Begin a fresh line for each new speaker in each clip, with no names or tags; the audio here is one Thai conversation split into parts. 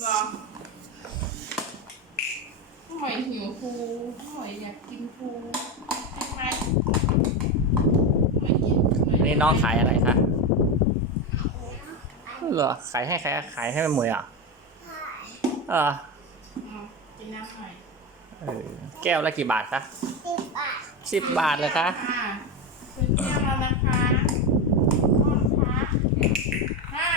เหรอหอยหิวฟูหอยอยากกินฟูใช่ไหมหอยกินหย
อันนี้น้องขายอะไรคะเหรอขายให้ใครขายให้แม่หมวยอะเออ
เอากินน้ำหน่อย
เออแก้วละกี่บาทคะ
สิบบาท
สิบบาทเลยคะ
อ่าเป็นแก้วแล้วนะคะพ่อคะห้า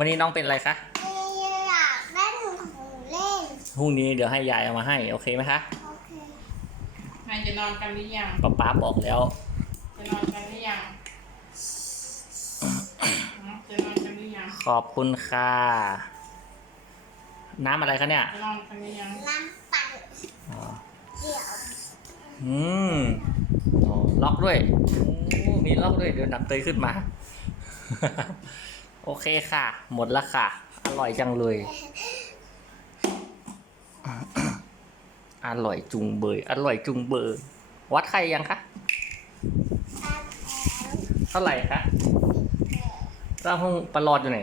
วันนี้น้องเป็นอะไรคะ
ไม่อยากเล่นของเล่น
พรุ่งนี้เดี๋ยวให้ยายเอามาให้ โอเคไหมคะ
โอเค
นายจะนอนกันหรือยัง
ป๊าป๊าบอกแล้ว
จะนอนกันหรือยังฮะจะนอนกันหรือยัง
ขอบคุณค่ะ น้ำอะไรคะเนี่ย
จะนอนกันหรือยัง
น้ำปั่น
อ๋อ
เกี่ยว
อืมโอ้ล็อกด้วยโอ้มีล็อกด้วย เดี๋ยวดับเตยขึ้นมา โอเคค่ะ หมดละค่ะ อร่อยจังเลย อร่อยจุงเบย อร่อยจุงเบย วัดใครยังคะ
อาบ
เท่าไหร่คะร่างห้องปลาลอดอยู่ไหน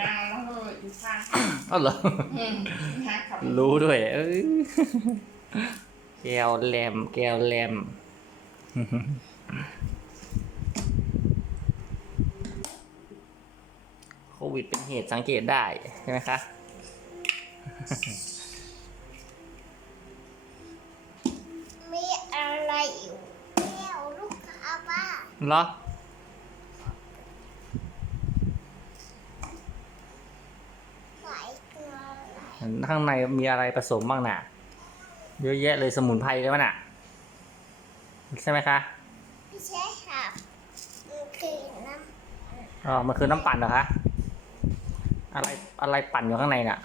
นางแล้วก็อยู่ข้าง
อ้าวเหรอ
อืมนางขับ
รู้ด้วย เอ้ยแก้วแลมแก้วแลม โค วิดเป็นเหตุสังเกตได้ ใช่ไหมคะ
มีอะไรอยู่แก้วลูกค้าบ้า
เหรอ
ใส่เกลืออะไร
ข้างในมีอะไรผสมบ้างน่ะ เยอะแยะเลยสมุนไพรเลยมั้ยน่ะ ใช่ไหมคะ
ไม่ใช่ค่ะมันคือน้
อ๋อ มันคือน้ำปั่นเหรอคะ อะไรอะไรปั่นอยู่ข้างในน่ะ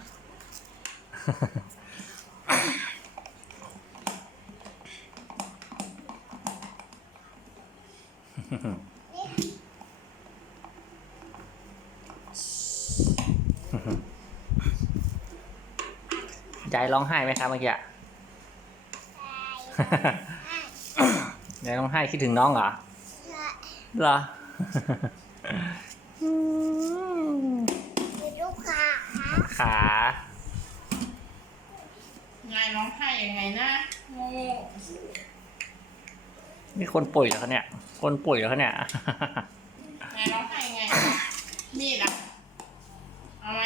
ยายร้องไห้ไหมคะเมื่อกี้อะำ
ใส่
ยายร้องไห้คิดถึงน้องเหรอ
ใส่
เหรอ
มีลูกค้า ค่ะ
ขา
นายร้องไห้ยังไงนะโง่
นี่คนป่วยเหรอคะเนี่ย คนป่วยเหรอคะเนี่ย
นายร้องไห้ยังไงมีดอะเอาไหม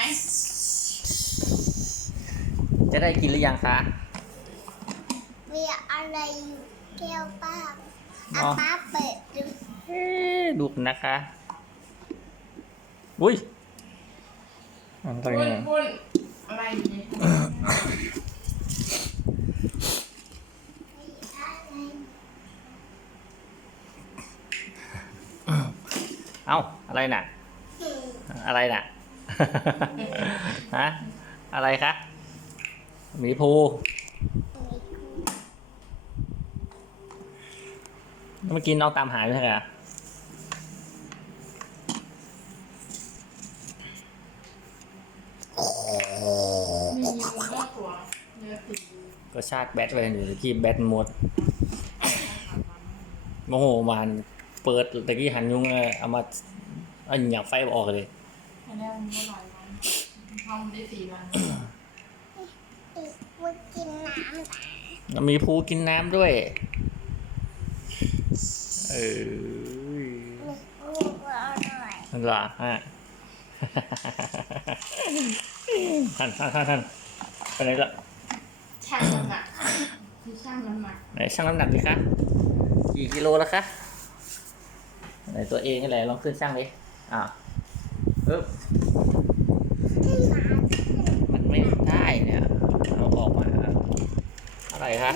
จะได้กินหรือยังคะ
มีอะไรอยู่แก้วป้า
อ๋
อา
อ
ป้าเปิดดู
เอ๊ะดูกันนะคะ อุ้ย อะไร
ปุ้น
เนี่ย
ปุ้นอะไรอยู่ในถุง
มีอะไร
เอ้า อะไรน่ะ อะไรน่ะ ฮะ อะไรคะหมีภูเมื่อกี้น้องตามหาไม่ใช่เหรอ
มีอยู่เนื้อตัวเนื้อตี
ก็ชาร์จแบตไว้อยู่ตะกี้แบตหมดโมโหมันเปิดตะกี้หันยุงเลยเอามาเอาหยับไฟออกเลย
อันนี้มันก็หลายวันทำได้สี่วัน
อีกว่ากินน้ำ
แล้วมีภูกินน้ำด้วย เออ
มีลูกอร่อย
นั่นเหรอฮะท่านท่านท่านท่านไปไหนละ
ช่างน้ำหนักที่ช่างน้ำหนัก
ไหนชั่งน้ำหนักดิคะกี่กิโลแล้วคะไหนตัวเองนี่แหละลองขึ้นช่างดิอ่าปึ๊บ
ที่ร้าน
มันไม่ได้เนี่ยเอาออกมาอะไรคะ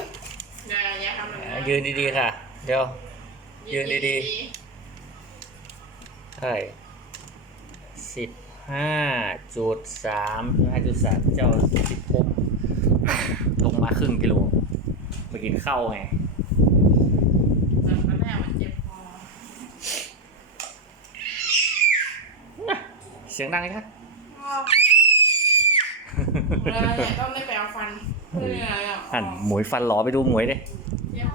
อย่าอย่าทำแบบ
อ่า
นั้น
ยืนดีๆค่ะ เดี๋ยว ยืนดีใช่สิบห้าจุดสามห้าจุดสามเจ้าสิบหกลงมาครึ่งกิโลไป กินข้าวไง
ๆมันก็แน่มันเจ็บคอ
เสียงดังไหมคะ
เออเนี่ยต้องได้ไปเอาฟันเพื่ออะไรอะ
หันหมวยฟันหลอไปดูหมวยดิ
เรียบ